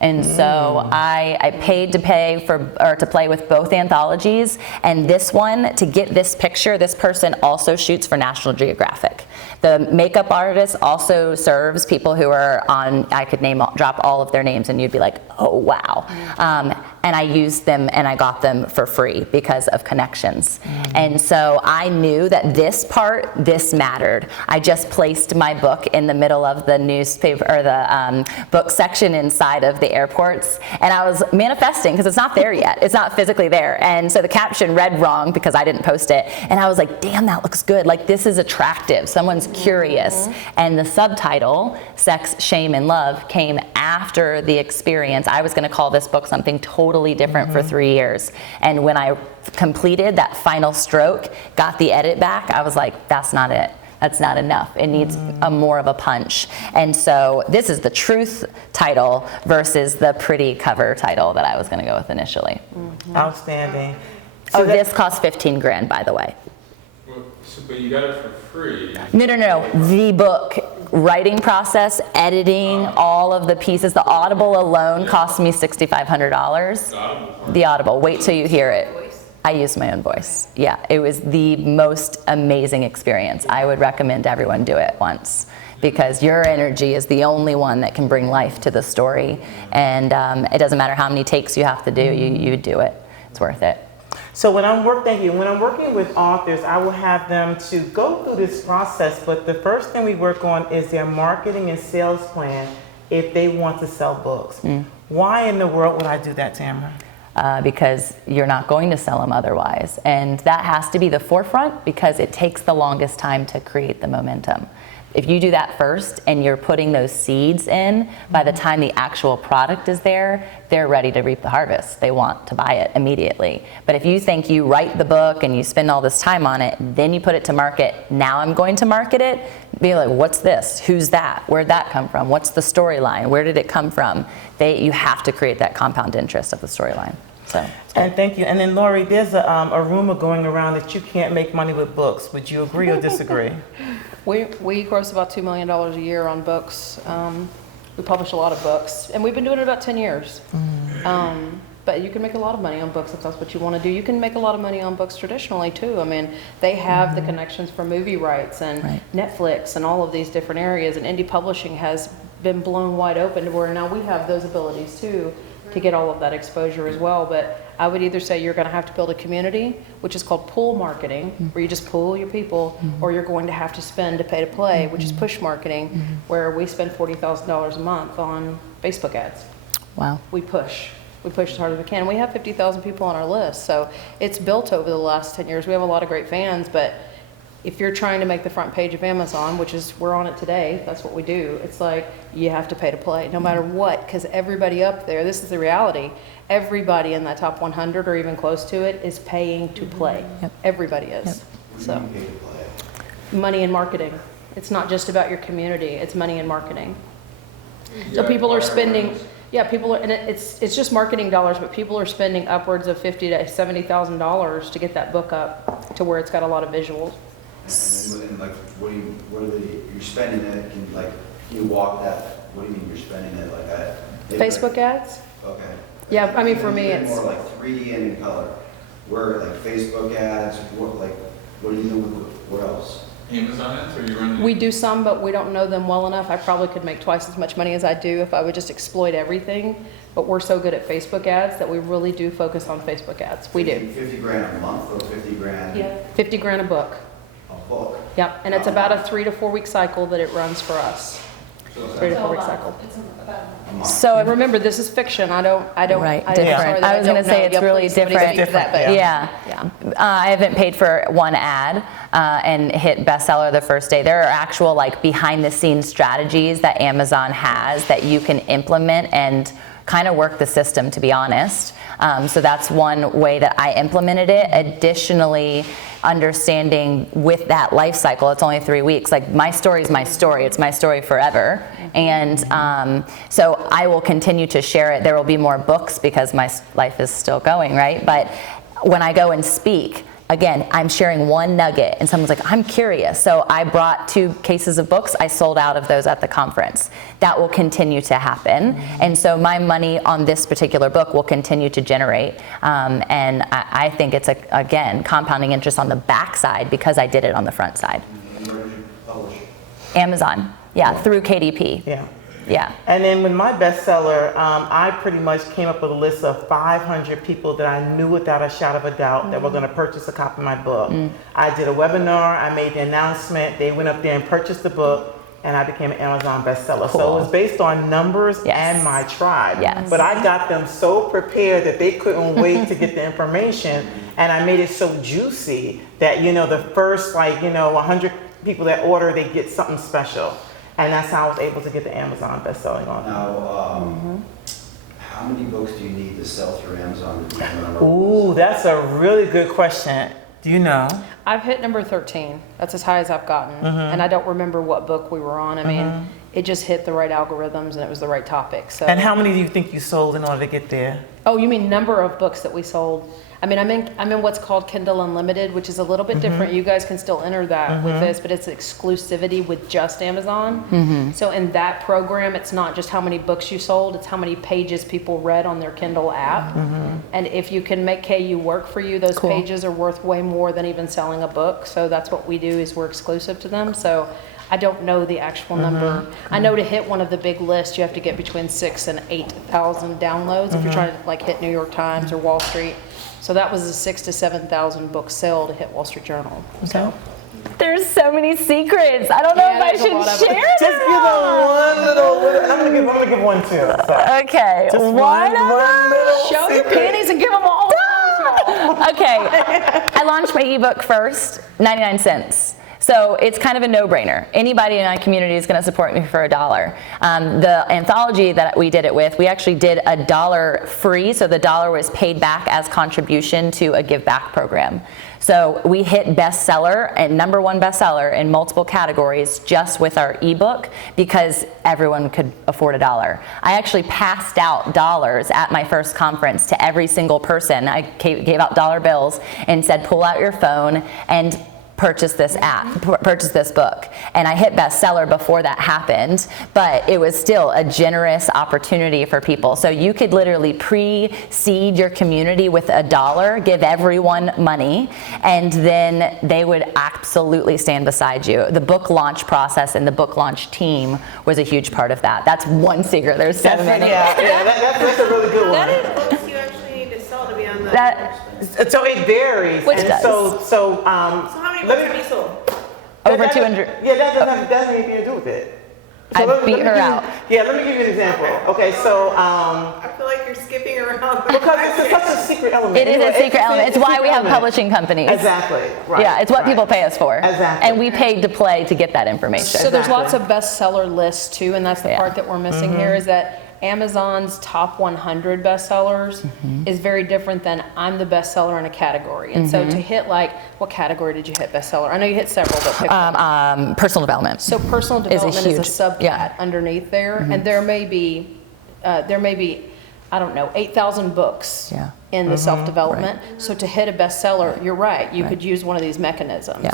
And so I paid to play with both anthologies, and this one, to get this picture, this person also shoots for National Geographic. The makeup artist also serves people who are on, I could drop all of their names and you'd be like, oh wow. And I used them and I got them for free because of connections. And so I knew that this mattered. I just placed my book in the middle of the newspaper, or the book section inside of the airports, and I was manifesting because it's not there yet. It's not physically there. And so the caption read wrong because I didn't post it, and I was like, damn, that looks good. Like, this is attractive. Someone's curious. And the subtitle, Sex, Shame, and Love, came after the experience. I was going to call this book something totally different for 3 years. And when I completed that final stroke, got the edit back, I was like, that's not it. That's not enough. It needs more of a punch. And so this is the truth title versus the pretty cover title that I was going to go with initially. Outstanding. So this cost $15,000, by the way. But you got it for free. No. The book, writing process, editing, all of the pieces. The Audible alone cost me $6,500. The Audible. Wait till you hear it. I used my own voice. Yeah, it was the most amazing experience. I would recommend everyone do it once, because your energy is the only one that can bring life to the story. And it doesn't matter how many takes you have to do, you do it. It's worth it. So when I'm working with authors, I will have them to go through this process, but the first thing we work on is their marketing and sales plan if they want to sell books. Why in the world would I do that, Tamra? Because you're not going to sell them otherwise. And that has to be the forefront, because it takes the longest time to create the momentum. If you do that first and you're putting those seeds in, by the time the actual product is there, they're ready to reap the harvest. They want to buy it immediately. But if you think you write the book and you spend all this time on it, then you put it to market, now I'm going to market it, be like, what's this? Who's that? Where'd that come from? What's the storyline? Where did it come from? You have to create that compound interest of the storyline. So. And thank you. And then Lori, there's a rumor going around that you can't make money with books. Would you agree or disagree? We gross about $2 million a year on books. We publish a lot of books, and we've been doing it about 10 years. But you can make a lot of money on books if that's what you want to do. You can make a lot of money on books traditionally too. I mean, they have the connections for movie rights and Netflix and all of these different areas, and indie publishing has been blown wide open to where now we have those abilities too to get all of that exposure as well. But I would either say you're going to have to build a community, which is called pull marketing, where you just pull your people, or you're going to have to spend to pay to play, which is push marketing, where we spend $40,000 a month on Facebook ads. Wow. We push as hard as we can. We have 50,000 people on our list, so it's built over the last 10 years. We have a lot of great fans, but if you're trying to make the front page of Amazon, which is, we're on it today, that's what we do, it's like you have to pay to play, no matter what, because everybody up there, this is the reality, everybody in that top 100 or even close to it is paying to play. Everybody is. So, money in marketing. It's not just about your community, it's money in marketing. So people are spending, and it's just marketing dollars, but people are spending upwards of $50,000 to $70,000 to get that book up to where it's got a lot of visuals. And like, you're spending it, can you walk that, what do you mean you're spending it like that? Facebook ads? Okay. Yeah, I mean, for me, it's more like 3D and in color. Where like Facebook ads, what do you do with, what else? Amazon ads, or you running? We do some, but we don't know them well enough. I probably could make twice as much money as I do if I would just exploit everything. But we're so good at Facebook ads that we really do focus on Facebook ads. We do. 50 grand a month or 50 grand? Yeah, 50 grand a book. A book? Yep, and it's about a 3 to 4 week cycle that it runs for us. 3 to 4 week cycle. So remember, this is fiction. I don't. Right, different. I was going to say it's really different. Yeah. I haven't paid for one ad and hit bestseller the first day. There are actual behind the scenes strategies that Amazon has that you can implement and kind of work the system, to be honest. So that's one way that I implemented it. Additionally, understanding with that life cycle, it's only 3 weeks. My story is my story. It's my story forever. And so I will continue to share it. There will be more books because my life is still going, right? But when I go and speak, again, I'm sharing one nugget and someone's like, I'm curious. So I brought 2 cases of books. I sold out of those at the conference. That will continue to happen. And so my money on this particular book will continue to generate. And I think it's, again, compounding interest on the back side because I did it on the front side. Where did you publish? Amazon, yeah, through KDP. Yeah. Yeah. And then with my bestseller, I pretty much came up with a list of 500 people that I knew without a shadow of a doubt that were going to purchase a copy of my book. I did a webinar, I made the announcement, they went up there and purchased the book, and I became an Amazon bestseller. So it was based on numbers and my tribe. Yes. But I got them so prepared that they couldn't wait to get the information, and I made it so juicy that, the first 100 people that order, they get something special. And that's how I was able to get the Amazon bestselling on. Now, how many books do you need to sell through Amazon to become a number one? Ooh, that's a really good question. Do you know? I've hit number 13. That's as high as I've gotten. And I don't remember what book we were on. I mean, it just hit the right algorithms and it was the right topic. So. And how many do you think you sold in order to get there? Oh, you mean number of books that we sold? I mean, I'm in what's called Kindle Unlimited, which is a little bit different. You guys can still enter that with this, but it's exclusivity with just Amazon. So in that program, it's not just how many books you sold, it's how many pages people read on their Kindle app. And if you can make KU work for you, those pages are worth way more than even selling a book. So that's what we do, is we're exclusive to them. So I don't know the actual number. I know to hit one of the big lists, you have to get between 6,000 and 8,000 downloads if you're trying to hit New York Times or Wall Street. So that was a 6,000 to 7,000 book sale to hit Wall Street Journal. So There's so many secrets. I don't know if I there's a lot of should them. share Just give them one little. I'm gonna give one too. So. Okay, Just one little show your secret. panties and give them all. Okay, I launched my ebook first, 99 cents. So it's kind of a no-brainer. Anybody in my community is going to support me for $1. The anthology that we did it with, we actually did $1 free, so the $1 was paid back as contribution to a give back program. So we hit bestseller and #1 bestseller in multiple categories just with our ebook because everyone could afford $1. I actually passed out dollars at my first conference to every single person. I gave out dollar bills and said, pull out your phone and purchase this purchase this book. And I hit bestseller before that happened, but it was still a generous opportunity for people. So you could literally pre-seed your community with $1, give everyone money, and then they would absolutely stand beside you. The book launch process and the book launch team was a huge part of that. That's one secret. There's so many. That's a really good one. How many books you actually need to sell to be on the So it varies. Which and does. So how many books have you sold? Over 200. Yeah, that doesn't have anything to do with it. I let me beat her give you- out. Yeah, let me give you an example. Okay, so I feel like you're skipping around. because it's such a secret element. It is a secret element. It's why we have element. publishing companies. Exactly. Right. Yeah, it's what right. people pay us for. Exactly. And we paid to play to get that information. So there's Exactly. lots of bestseller lists too, and that's the part that we're missing here, is that Amazon's top 100 bestsellers is very different than I'm the bestseller in a category. And so to hit what category did you hit bestseller? I know you hit several, but pick one. Personal development. So personal is a development is a huge- subcat yeah. underneath there, and there may be, I don't know, 8,000 books Yeah. in the self-development. So to hit a bestseller, you're right, you could use one of these mechanisms.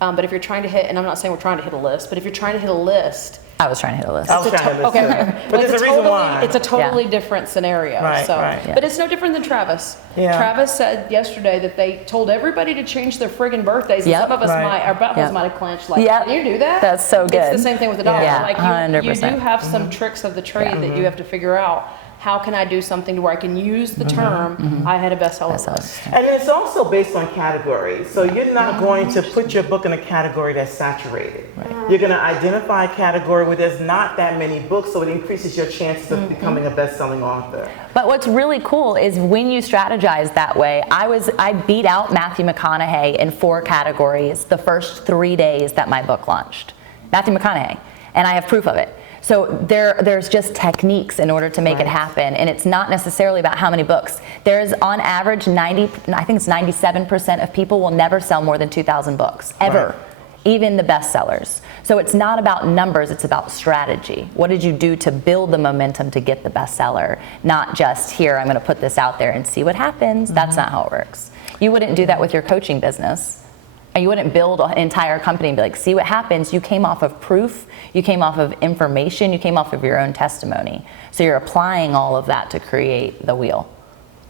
Yeah. But if you're trying to hit, and I'm not saying we're trying to hit a list, but if you're trying to hit a list, I was trying to hit a list. I was trying to okay, listen. okay. But Well, there's it's a reason totally, why. It's a totally different scenario. Right, so, right. Yeah. But it's no different than Travis. Yeah. Travis said yesterday that they told everybody to change their friggin' birthdays. And Yep. some of us Right. our buttholes Yep. might have clenched. Like, Yep. can you do that? That's so It's good. the same thing with the dollar. Yeah, Like you 100%. do have some tricks of the trade that you have to figure out. How can I do something to where I can use the term, I had a bestseller list. And it's also based on category. So you're not going to put your book in a category that's saturated. You're going to identify a category where there's not that many books, so it increases your chances of becoming a best-selling author. But what's really cool is when you strategize that way, I beat out Matthew McConaughey in 4 categories the first 3 days that my book launched. Matthew McConaughey. And I have proof of it. So there's just techniques in order to make it happen, and it's not necessarily about how many books. There's on average 97% of people will never sell more than 2,000 books, ever, even the bestsellers. So it's not about numbers, it's about strategy. What did you do to build the momentum to get the bestseller? Not just, here, I'm gonna put this out there and see what happens. That's not how it works. You wouldn't do that with your coaching business. And you wouldn't build an entire company and be like, see what happens. You came off of proof, you came off of information, you came off of your own testimony. So you're applying all of that to create the wheel.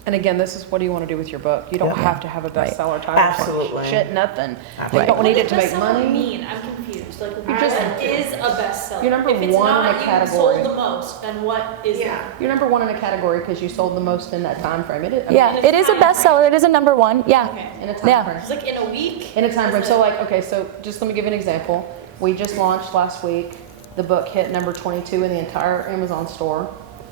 And again, this is what do you want to do with your book? You don't have to have a bestseller title. Absolutely. Shit, nothing. Right. But we need What it to does make bestseller money. mean? I'm confused. Like, You just- what is a bestseller? You're number If it's one in not a you category. sold the most, then what is Yeah. it? You're number one in a category because you sold the most in that time frame. It is, I mean, Yeah, it is a bestseller. It is a number one. Yeah. Okay. in a time Yeah. frame. It's like in a week? In a time frame. Is So it- like, okay, so just let me give you an example. We just launched last week. The book hit number 22 in the entire Amazon store.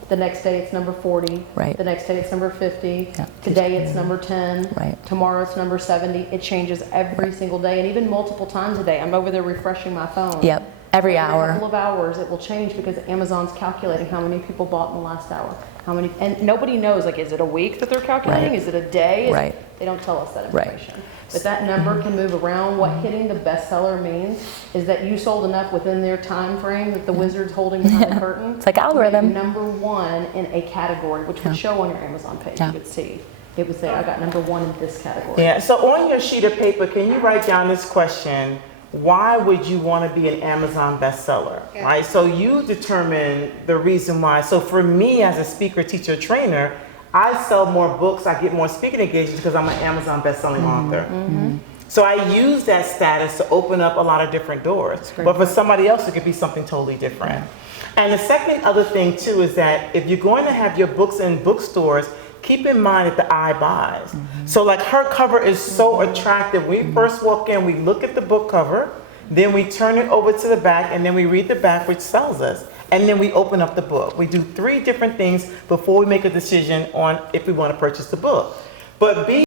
The next day it's number 40. Right. The next day it's number 50. Yeah. Today it's number 10. Right. Tomorrow it's number 70. It changes every single day and even multiple times a day. I'm over there refreshing my phone. Yep. Every couple hour. of hours it will change because Amazon's calculating how many people bought in the last hour. How many, and nobody knows, like, is it a week that they're calculating? Right. Is it a day? Is- Right. They don't tell us that Right. information. But that number can move around. What hitting the bestseller means is that you sold enough within their time frame that the wizard's holding behind the curtain. It's like algorithm. to make number one in a category, which would show on your Amazon page. Yeah. You would see. It would say, I got number one in this category. Yeah, so on your sheet of paper, can you write down this question? Why would you want to be an Amazon bestseller? Yeah. Right? So you determine the reason why. So for me as a speaker, teacher, trainer, I sell more books, I get more speaking engagements because I'm an Amazon bestselling author. So I use that status to open up a lot of different doors. But for somebody else, it could be something totally different. And the second other thing too is that if you're going to have your books in bookstores, keep in mind that the eye buys. So like her cover is so attractive. When we first walk in, we look at the book cover, then we turn it over to the back, and then we read the back, which sells us. And then we open up the book. We do 3 different things before we make a decision on if we want to purchase the book. But be